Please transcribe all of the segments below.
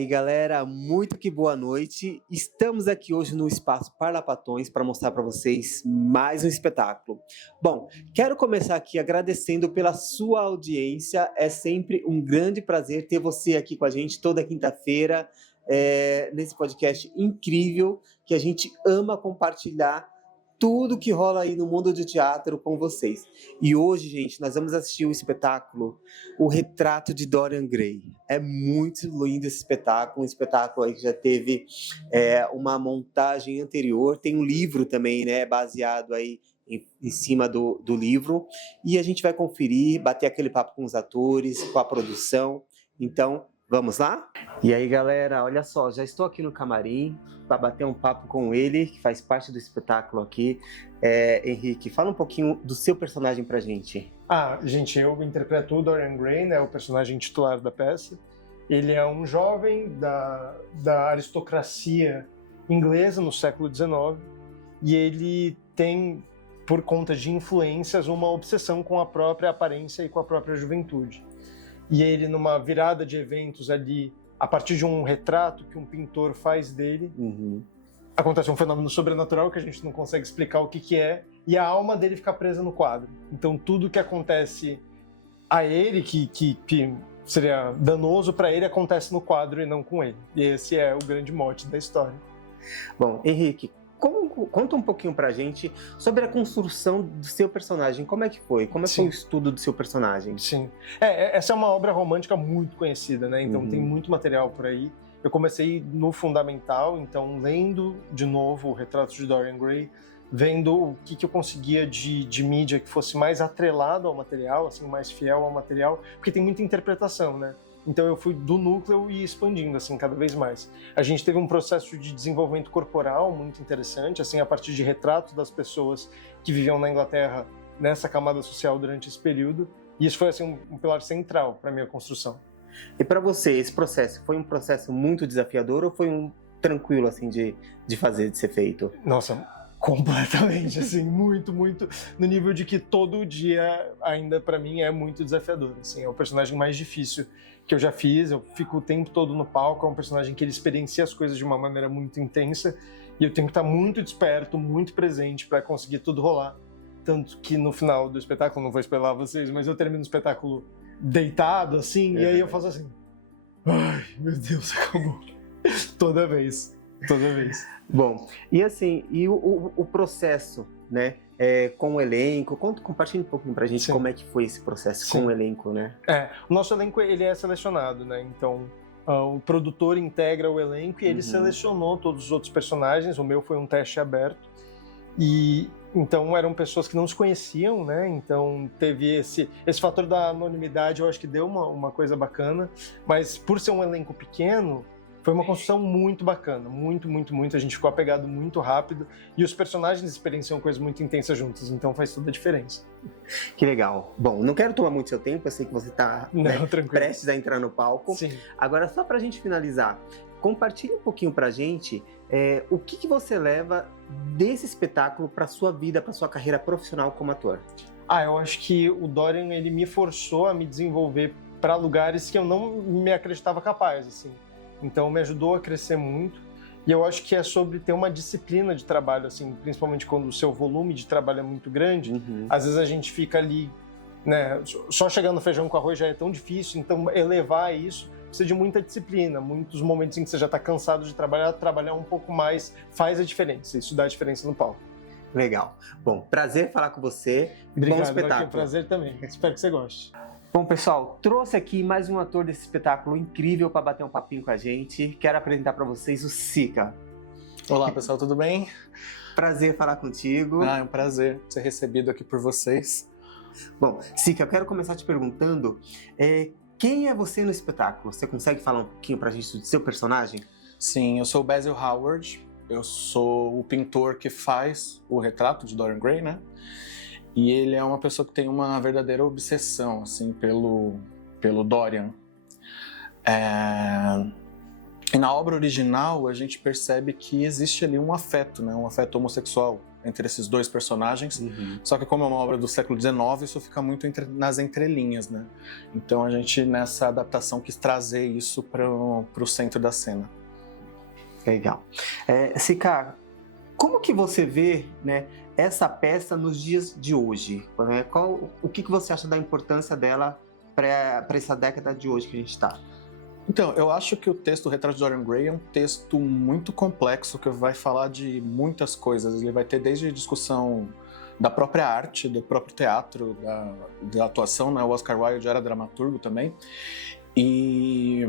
E galera, muito que boa noite. Estamos aqui hoje no Espaço Parlapatões para mostrar para vocês mais um espetáculo. Bom, quero começar aqui agradecendo pela sua audiência. É sempre um grande prazer ter você aqui com a gente toda quinta-feira, nesse podcast incrível que a gente ama compartilhar tudo que rola aí no mundo do teatro com vocês. E hoje, gente, nós vamos assistir o espetáculo O Retrato de Dorian Gray. É muito lindo esse espetáculo, um espetáculo aí que já teve uma montagem anterior, tem um livro também, né, baseado aí em cima do livro, e a gente vai conferir, bater aquele papo com os atores, com a produção. Então, vamos lá? E aí, galera, olha só, já estou aqui no camarim para bater um papo com ele, que faz parte do espetáculo aqui. Henrique, fala um pouquinho do seu personagem pra gente. Gente, eu interpreto o Dorian Gray, né, o personagem titular da peça. Ele é um jovem da aristocracia inglesa no século XIX e ele tem, por conta de influências, uma obsessão com a própria aparência e com a própria juventude. E ele, numa virada de eventos ali, a partir de um retrato que um pintor faz dele, acontece um fenômeno sobrenatural que a gente não consegue explicar o que é, e a alma dele fica presa no quadro. Então tudo que acontece a ele, que seria danoso para ele, acontece no quadro e não com ele. E esse é o grande mote da história. Bom, Henrique, conta um pouquinho pra gente sobre a construção do seu personagem. Como é que foi? Como é que foi o estudo do seu personagem? Sim. Essa é uma obra romântica muito conhecida, né? Então tem muito material por aí. Eu comecei no fundamental, então lendo de novo o Retrato de Dorian Gray, vendo o que eu conseguia de mídia que fosse mais atrelado ao material, assim, mais fiel ao material, porque tem muita interpretação, né? Então eu fui do núcleo e expandindo, assim, cada vez mais. A gente teve um processo de desenvolvimento corporal muito interessante, assim, a partir de retratos das pessoas que viviam na Inglaterra nessa camada social durante esse período, e isso foi, assim, um pilar central para a minha construção. E para você, esse processo foi um processo muito desafiador ou foi um tranquilo, assim, de fazer, de ser feito? Nossa, completamente, assim, muito, no nível de que todo dia ainda para mim é muito desafiador, assim, é o personagem mais difícil que eu já fiz, eu fico o tempo todo no palco, é um personagem que ele experiencia as coisas de uma maneira muito intensa e eu tenho que estar muito desperto, muito presente para conseguir tudo rolar, tanto que no final do espetáculo, não vou spoiler vocês, mas eu termino o espetáculo deitado, assim, e aí eu faço assim, ai, meu Deus, acabou, toda vez. Bom, e assim, o processo, né, com o elenco, compartilha um pouquinho pra gente. Sim. Como é que foi esse processo. Sim. Com o elenco, né? O nosso elenco, ele é selecionado, né, então o produtor integra o elenco e ele selecionou todos os outros personagens, o meu foi um teste aberto, e então eram pessoas que não se conheciam, né, então teve esse fator da anonimidade, eu acho que deu uma coisa bacana, mas por ser um elenco pequeno, foi uma construção muito bacana, muito, a gente ficou apegado muito rápido e os personagens experienciam coisas muito intensas juntos, então faz toda a diferença. Que legal. Bom, não quero tomar muito seu tempo, eu sei que você está prestes a entrar no palco. Sim. Agora, só pra gente finalizar, compartilhe um pouquinho pra gente o que você leva desse espetáculo pra sua vida, pra sua carreira profissional como ator. Eu acho que o Dorian, ele me forçou a me desenvolver para lugares que eu não me acreditava capaz, assim. Então me ajudou a crescer muito e eu acho que é sobre ter uma disciplina de trabalho, assim, principalmente quando o seu volume de trabalho é muito grande. Às vezes a gente fica ali, né, só chegando no feijão com arroz já é tão difícil, então elevar isso precisa de muita disciplina, muitos momentos em que você já está cansado de trabalhar um pouco mais faz a diferença, isso dá a diferença no palco. Legal. Bom, prazer falar com você. Obrigado, bom espetáculo. É um prazer também, espero que você goste. Bom, pessoal, trouxe aqui mais um ator desse espetáculo incrível para bater um papinho com a gente. Quero apresentar para vocês o Sica. Olá, pessoal, tudo bem? Prazer falar contigo. É um prazer ser recebido aqui por vocês. Bom, Sica, eu quero começar te perguntando quem é você no espetáculo? Você consegue falar um pouquinho para a gente do seu personagem? Sim, eu sou o Basil Howard, eu sou o pintor que faz o retrato de Dorian Gray, né? E ele é uma pessoa que tem uma verdadeira obsessão, assim, pelo Dorian. E na obra original a gente percebe que existe ali um afeto, né? Um afeto homossexual entre esses dois personagens. Uhum. Só que como é uma obra do século XIX, isso fica muito nas entrelinhas, né? Então a gente, nessa adaptação, quis trazer isso para o centro da cena. Legal. Sica, como que você vê, né, essa peça nos dias de hoje? Né? O que você acha da importância dela para essa década de hoje que a gente está? Então, eu acho que o texto O Retrato de Dorian Gray é um texto muito complexo que vai falar de muitas coisas. Ele vai ter desde a discussão da própria arte, do próprio teatro, da atuação, né? O Oscar Wilde era dramaturgo também. E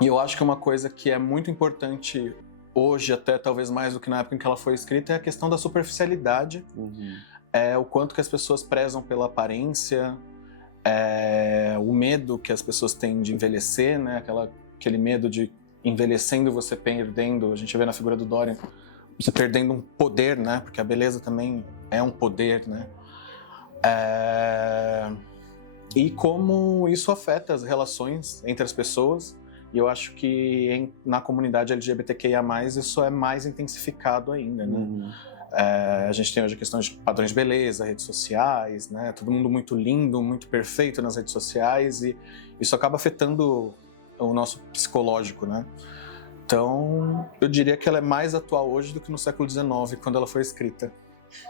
eu acho que uma coisa que é muito importante hoje, até talvez mais do que na época em que ela foi escrita, é a questão da superficialidade. Uhum. O quanto que as pessoas prezam pela aparência, o medo que as pessoas têm de envelhecer, né? Aquele medo de envelhecendo você perdendo, a gente vê na figura do Dorian, você perdendo um poder, né? Porque a beleza também é um poder, né? E como isso afeta as relações entre as pessoas. E eu acho que na comunidade LGBTQIA+, isso é mais intensificado ainda, né? Uhum. A gente tem hoje questões de padrões de beleza, redes sociais, né? Todo mundo muito lindo, muito perfeito nas redes sociais, e isso acaba afetando o nosso psicológico, né? Então, eu diria que ela é mais atual hoje do que no século XIX, quando ela foi escrita.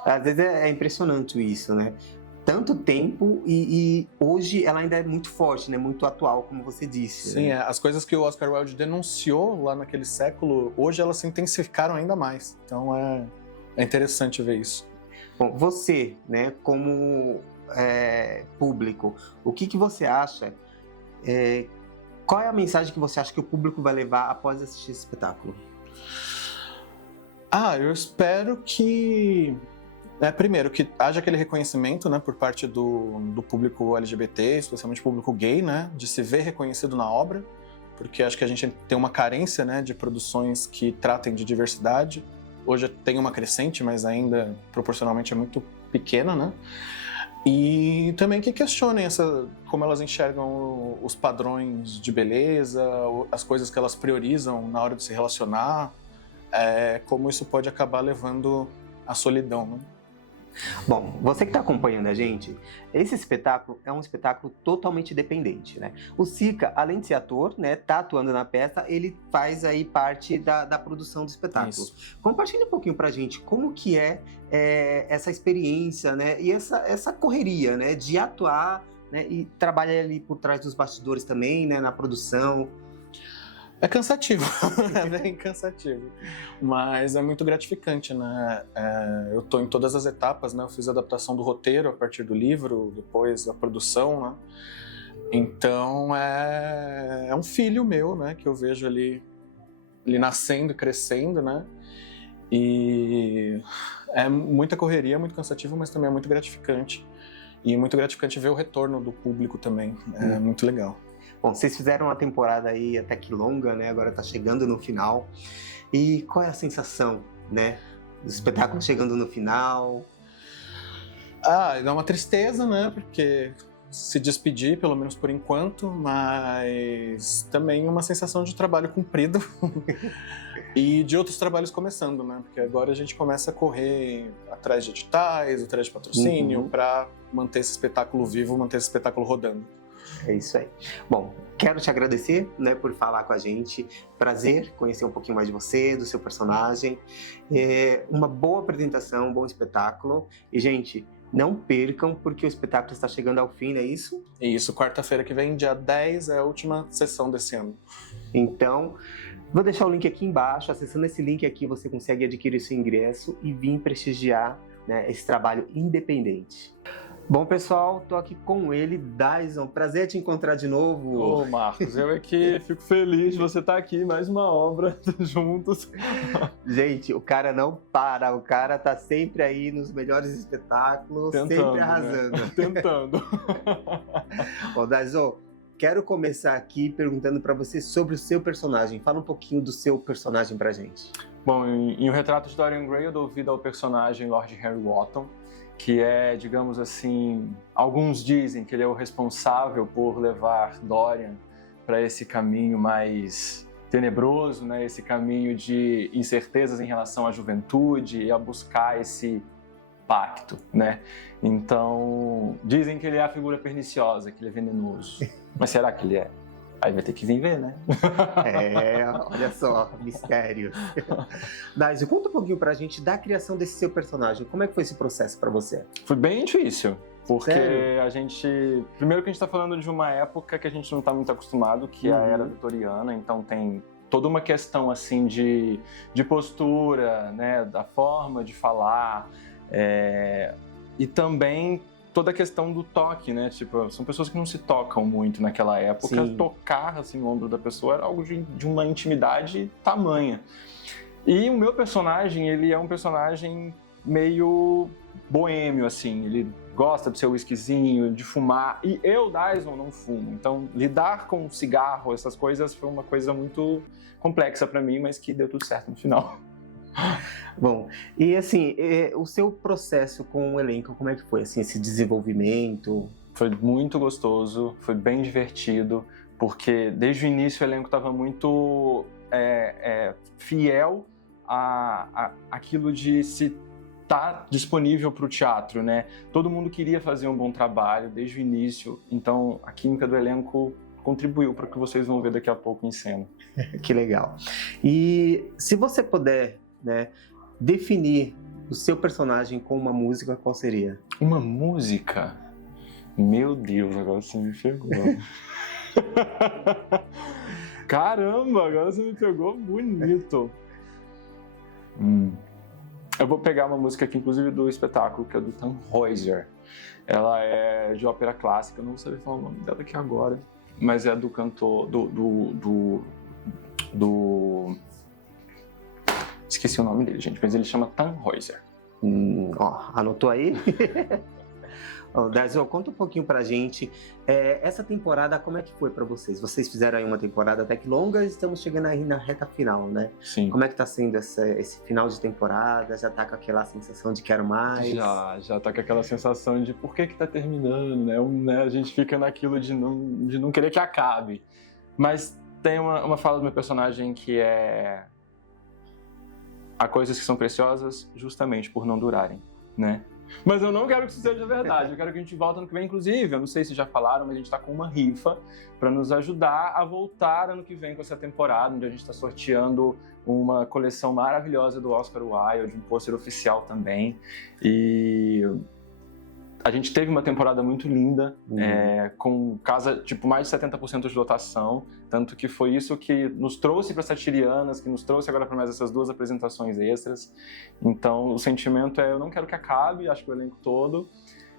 Às vezes é impressionante isso, né? Tanto tempo e hoje ela ainda é muito forte, né? Muito atual, como você disse. Sim, né? as coisas que o Oscar Wilde denunciou lá naquele século, hoje elas se intensificaram ainda mais. Então é interessante ver isso. Bom, você, né, como público, o que você acha? Qual é a mensagem que você acha que o público vai levar após assistir esse espetáculo? Eu espero que... primeiro, que haja aquele reconhecimento, né, por parte do público LGBT, especialmente público gay, né, de se ver reconhecido na obra, porque acho que a gente tem uma carência, né, de produções que tratem de diversidade. Hoje tem uma crescente, mas ainda proporcionalmente é muito pequena, né? E também que questionem como elas enxergam os padrões de beleza, as coisas que elas priorizam na hora de se relacionar, como isso pode acabar levando à solidão, né? Bom, você que está acompanhando a gente, esse espetáculo é um espetáculo totalmente independente, né? O Sica, além de ser ator, né, tá atuando na peça, ele faz aí parte da produção do espetáculo. Isso. Compartilha um pouquinho pra gente como que é essa experiência, né, e essa correria, né, de atuar, né, e trabalhar ali por trás dos bastidores também, né, na produção. É cansativo, é bem cansativo, mas é muito gratificante, né? Eu estou em todas as etapas, né? Eu fiz a adaptação do roteiro a partir do livro, depois a produção, né? Então é um filho meu, né? Que eu vejo ali nascendo, crescendo, né? E é muita correria, muito cansativo, mas também é muito gratificante. E muito gratificante ver o retorno do público também, é muito legal. Bom, vocês fizeram uma temporada aí até que longa, né? Agora tá chegando no final. E qual é a sensação, né? Do espetáculo chegando no final? Dá uma tristeza, né? Porque se despedir, pelo menos por enquanto, mas também uma sensação de trabalho cumprido e de outros trabalhos começando, né? Porque agora a gente começa a correr atrás de editais, atrás de patrocínio, para manter esse espetáculo vivo, manter esse espetáculo rodando. É isso aí. Bom, quero te agradecer, né, por falar com a gente. Prazer conhecer um pouquinho mais de você, do seu personagem. Uma boa apresentação, um bom espetáculo. E, gente, não percam, porque o espetáculo está chegando ao fim, não é isso? Isso, quarta-feira que vem, dia 10, é a última sessão desse ano. Então, vou deixar o link aqui embaixo. Acessando esse link aqui, você consegue adquirir seu ingresso e vir prestigiar, né, esse trabalho independente. Bom, pessoal, tô aqui com ele, Dyson. Prazer te encontrar de novo. Ô, Marcos, eu é que fico feliz de você estar aqui, mais uma obra juntos. Gente, o cara não para, o cara tá sempre aí nos melhores espetáculos, sempre arrasando. Né? Tentando. Bom, Dyson, quero começar aqui perguntando para você sobre o seu personagem. Fala um pouquinho do seu personagem pra gente. Bom, em O Retrato de Dorian Gray, eu dou vida ao personagem Lord Harry Wotton, que é, digamos assim, alguns dizem que ele é o responsável por levar Dorian para esse caminho mais tenebroso, né? Esse caminho de incertezas em relação à juventude e a buscar esse pacto, né? Então, dizem que ele é a figura perniciosa, que ele é venenoso. Mas será que ele é? Aí vai ter que vir ver, né? Olha só, mistério. Daisy, conta um pouquinho pra gente da criação desse seu personagem. Como é que foi esse processo pra você? Foi bem difícil, porque Sério? a gente... Primeiro que a gente tá falando de uma época que a gente não tá muito acostumado, que é a era vitoriana, então tem toda uma questão, assim, de postura, né? Da forma de falar, e também toda a questão do toque, né? Tipo, são pessoas que não se tocam muito naquela época. Sim. Tocar, assim, no ombro da pessoa era algo de uma intimidade tamanha. E o meu personagem, ele é um personagem meio boêmio, assim. Ele gosta de ser whiskyzinho, de fumar. E eu, Dyson, não fumo. Então, lidar com cigarro, essas coisas, foi uma coisa muito complexa pra mim, mas que deu tudo certo no final. Bom, e assim, o seu processo com o elenco, como é que foi, assim, esse desenvolvimento? Foi muito gostoso, foi bem divertido, porque desde o início o elenco estava muito fiel àquilo de se estar disponível para o teatro, né? Todo mundo queria fazer um bom trabalho desde o início, então a química do elenco contribuiu para o que vocês vão ver daqui a pouco em cena. Que legal. E se você puder, né, definir o seu personagem com uma música, qual seria? Uma música? Meu Deus, agora você me pegou. Caramba, agora você me pegou bonito. Eu vou pegar uma música aqui, inclusive do espetáculo, que é do Tannhäuser. Ela é de ópera clássica, eu não vou saber falar o nome dela aqui agora, mas é do cantor, esqueci o nome dele, gente, mas ele chama Tannhäuser. Anotou aí? Daisy, conta um pouquinho pra gente, essa temporada, como é que foi pra vocês? Vocês fizeram aí uma temporada até que longa, estamos chegando aí na reta final, né? Sim. Como é que tá sendo esse final de temporada? Já tá com aquela sensação de quero mais? Já tá com aquela sensação de por que tá terminando, né? A gente fica naquilo de não querer que acabe. Mas tem uma fala do meu personagem que é: há coisas que são preciosas justamente por não durarem, né? Mas eu não quero que isso seja verdade, eu quero que a gente volte ano que vem. Inclusive, eu não sei se já falaram, mas a gente está com uma rifa para nos ajudar a voltar ano que vem com essa temporada, onde a gente está sorteando uma coleção maravilhosa do Oscar Wilde, um pôster oficial também. E a gente teve uma temporada muito linda, com casa, tipo, mais de 70% de lotação, tanto que foi isso que nos trouxe para Satirianas, que nos trouxe agora para mais essas 2 apresentações extras. Então, o sentimento é: eu não quero que acabe, acho que o elenco todo,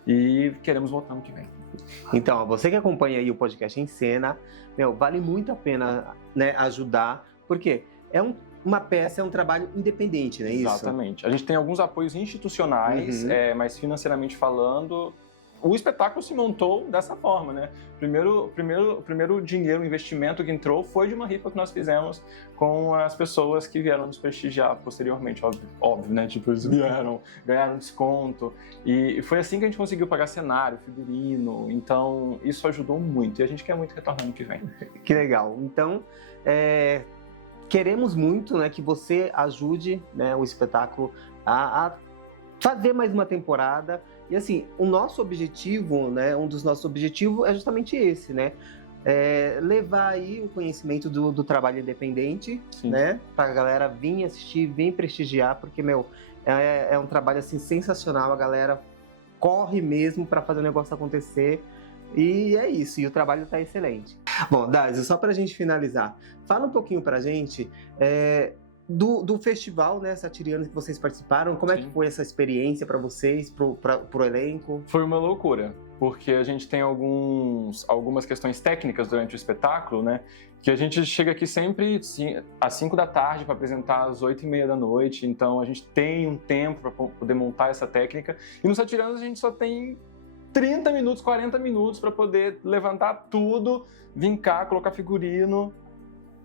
e queremos voltar no que vem. Então, você que acompanha aí o podcast em cena, vale muito a pena, né, ajudar, porque uma peça é um trabalho independente, não é isso? Exatamente. A gente tem alguns apoios institucionais, mas financeiramente falando, o espetáculo se montou dessa forma, né? Primeiro dinheiro, o investimento que entrou foi de uma rifa que nós fizemos com as pessoas que vieram nos prestigiar posteriormente, óbvio, né? Tipo, eles ganharam desconto. E foi assim que a gente conseguiu pagar cenário, figurino. Então, isso ajudou muito. E a gente quer muito retornar no que vem. Que legal. Então, queremos muito, né, que você ajude, né, o espetáculo a fazer mais uma temporada. E assim, o nosso objetivo, né, um dos nossos objetivos é justamente esse, né? Levar aí o conhecimento do trabalho independente, Sim. né? Pra galera vir assistir, vir prestigiar, porque, é um trabalho assim sensacional, a galera corre mesmo para fazer o negócio acontecer. E é isso, e o trabalho tá excelente. Bom, Daisy, só pra gente finalizar, fala um pouquinho pra gente do festival, né, Satirianas, que vocês participaram. Como é que foi essa experiência para vocês, pro elenco? Foi uma loucura, porque a gente tem algumas questões técnicas durante o espetáculo, né, que a gente chega aqui sempre às 5 da tarde para apresentar às 8h30 da noite, então a gente tem um tempo para poder montar essa técnica, e no Satirianas a gente só tem 30 minutos, 40 minutos para poder levantar tudo, vir cá, colocar figurino,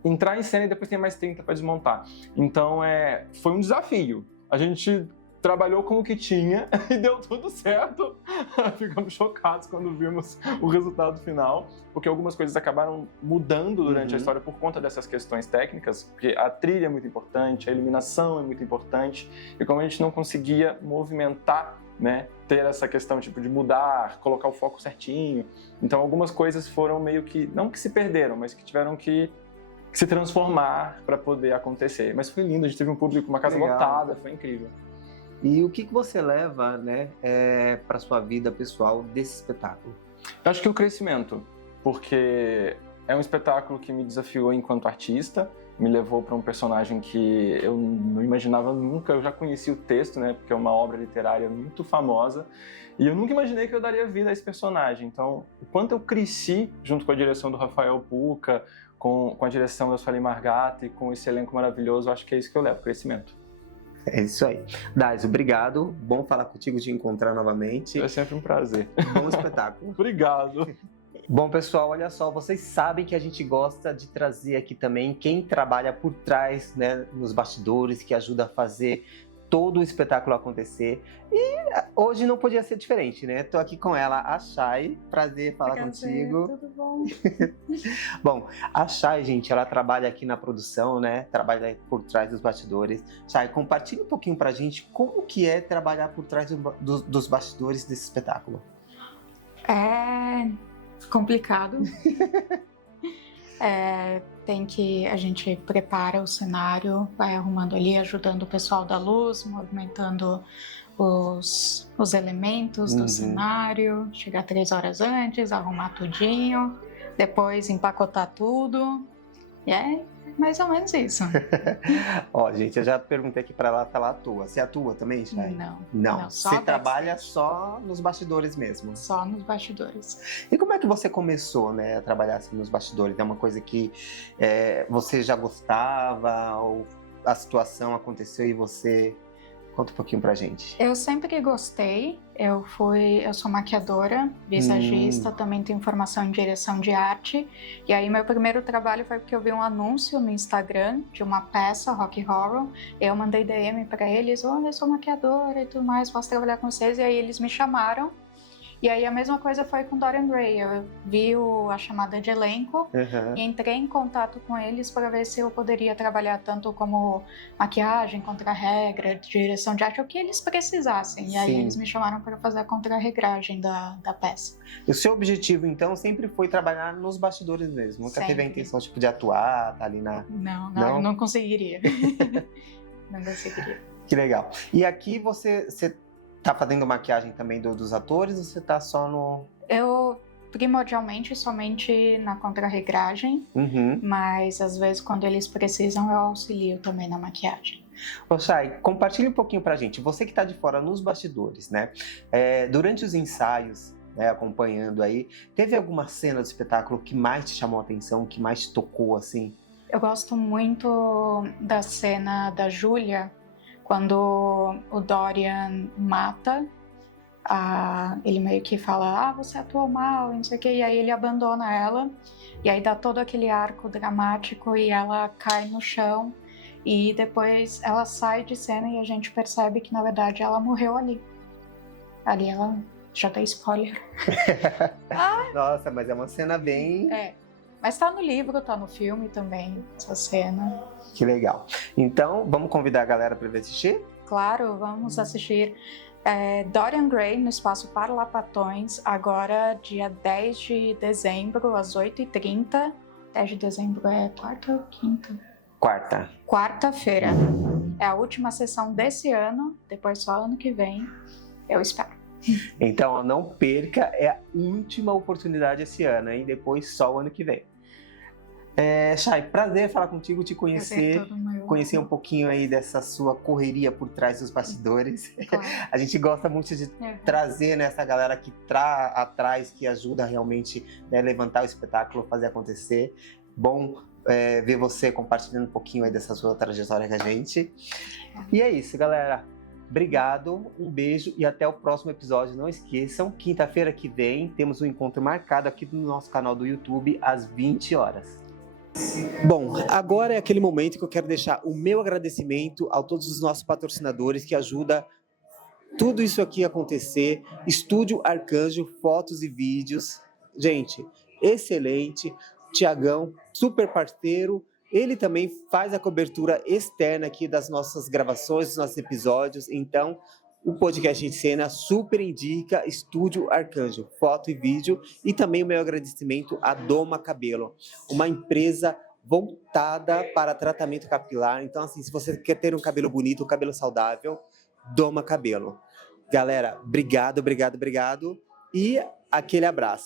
entrar em cena e depois tem mais 30 para desmontar. Então, foi um desafio. A gente trabalhou com o que tinha e deu tudo certo. Ficamos chocados quando vimos o resultado final, porque algumas coisas acabaram mudando durante a história por conta dessas questões técnicas, porque a trilha é muito importante, a iluminação é muito importante, e como a gente não conseguia movimentar, né, ter essa questão tipo de mudar, colocar o foco certinho, então algumas coisas foram meio que, não que se perderam, mas que tiveram que se transformar para poder acontecer. Mas foi lindo, a gente teve um público, uma casa lotada, foi incrível. E o que você leva, né, para sua vida pessoal desse espetáculo? Eu acho que o crescimento, porque é um espetáculo que me desafiou enquanto artista, me levou para um personagem que eu não imaginava nunca. Eu já conhecia o texto, né, porque é uma obra literária muito famosa, e eu nunca imaginei que eu daria vida a esse personagem. Então, o quanto eu cresci junto com a direção do Rafael Puca, com a direção da Sueli Margata e com esse elenco maravilhoso, eu acho que é isso que eu levo, crescimento. É isso aí. Dais, obrigado. Bom falar contigo, te encontrar novamente. É sempre um prazer. Bom espetáculo. Obrigado. Bom, pessoal, olha só, vocês sabem que a gente gosta de trazer aqui também quem trabalha por trás, né, nos bastidores, que ajuda a fazer todo o espetáculo acontecer. E hoje não podia ser diferente, né? Tô aqui com ela, a Chay. Prazer falar contigo. Tudo bom? Bom, a Chay, gente, ela trabalha aqui na produção, né? Trabalha por trás dos bastidores. Chay, compartilha um pouquinho pra gente como que é trabalhar por trás dos bastidores desse espetáculo. É complicado. A gente prepara o cenário, vai arrumando ali, ajudando o pessoal da luz, movimentando os elementos do cenário, chegar 3 horas antes, arrumar tudinho, depois empacotar tudo. E é mais ou menos isso. Ó, gente, eu já perguntei aqui pra ela se ela atua. Você atua também, Chay? Não, só você trabalha só nos bastidores mesmo? Só nos bastidores. E como é que você começou, né, a trabalhar assim nos bastidores? É uma coisa que você já gostava ou a situação aconteceu e você... Conta um pouquinho pra gente. Eu sempre gostei. Eu sou maquiadora, visagista, também tenho formação em direção de arte. E aí meu primeiro trabalho foi porque eu vi um anúncio no Instagram de uma peça, Rock Horror. Eu mandei DM pra eles, olha, eu sou maquiadora e tudo mais, posso trabalhar com vocês? E aí eles me chamaram. E aí a mesma coisa foi com Dorian Gray. Eu vi a chamada de elenco e entrei em contato com eles para ver se eu poderia trabalhar tanto como maquiagem, contra-regra, direção de arte, o que eles precisassem. E aí eles me chamaram para fazer a contra-regragem da peça. E o seu objetivo, então, sempre foi trabalhar nos bastidores mesmo? Nunca teve a intenção tipo, de atuar, tá ali na... Não, eu não conseguiria. Não conseguiria. Que legal. E aqui você tá fazendo maquiagem também dos atores ou você tá só no... Eu, primordialmente, somente na contra-regragem, mas às vezes quando eles precisam eu auxilio também na maquiagem. Ô Chay, compartilha um pouquinho pra gente, você que tá de fora nos bastidores, né? Durante os ensaios, né, acompanhando aí, teve alguma cena do espetáculo que mais te chamou a atenção, que mais te tocou, assim? Eu gosto muito da cena da Júlia, quando o Dorian mata, ele meio que fala, você atuou mal, não sei o que, e aí ele abandona ela, e aí dá todo aquele arco dramático e ela cai no chão, e depois ela sai de cena e a gente percebe que na verdade ela morreu ali. Ali ela já dá spoiler. Nossa, mas é uma cena bem... Mas tá no livro, tá no filme também, essa cena. Que legal. Então, vamos convidar a galera para assistir? Claro, vamos assistir Dorian Gray no Espaço Parlapatões, agora dia 10 de dezembro, às 8h30. 10 de dezembro é quarta ou quinta? Quarta. Quarta-feira. É a última sessão desse ano, depois só ano que vem, eu espero. Então, não perca, é a última oportunidade esse ano, hein? Depois só o ano que vem. Chay, prazer falar contigo, te conhecer, conhecer um pouquinho aí dessa sua correria por trás dos bastidores. Claro. A gente gosta muito de trazer, né, essa galera que tá atrás, que ajuda realmente, né, levantar o espetáculo, fazer acontecer. Bom ver você compartilhando um pouquinho aí dessa sua trajetória com a gente. E é isso, galera. Obrigado, um beijo e até o próximo episódio. Não esqueçam, quinta-feira que vem temos um encontro marcado aqui no nosso canal do YouTube às 20 horas. Bom, agora é aquele momento que eu quero deixar o meu agradecimento a todos os nossos patrocinadores que ajudam tudo isso aqui acontecer. Estúdio Arcanjo, fotos e vídeos. Gente, excelente. Tiagão, super parceiro. Ele também faz a cobertura externa aqui das nossas gravações, dos nossos episódios. Então, o Podcast em Cena super indica Estúdio Arcanjo, foto e vídeo. E também o meu agradecimento à Doma Cabelo, uma empresa voltada para tratamento capilar. Então, assim, se você quer ter um cabelo bonito, um cabelo saudável, Doma Cabelo. Galera, obrigado. E aquele abraço.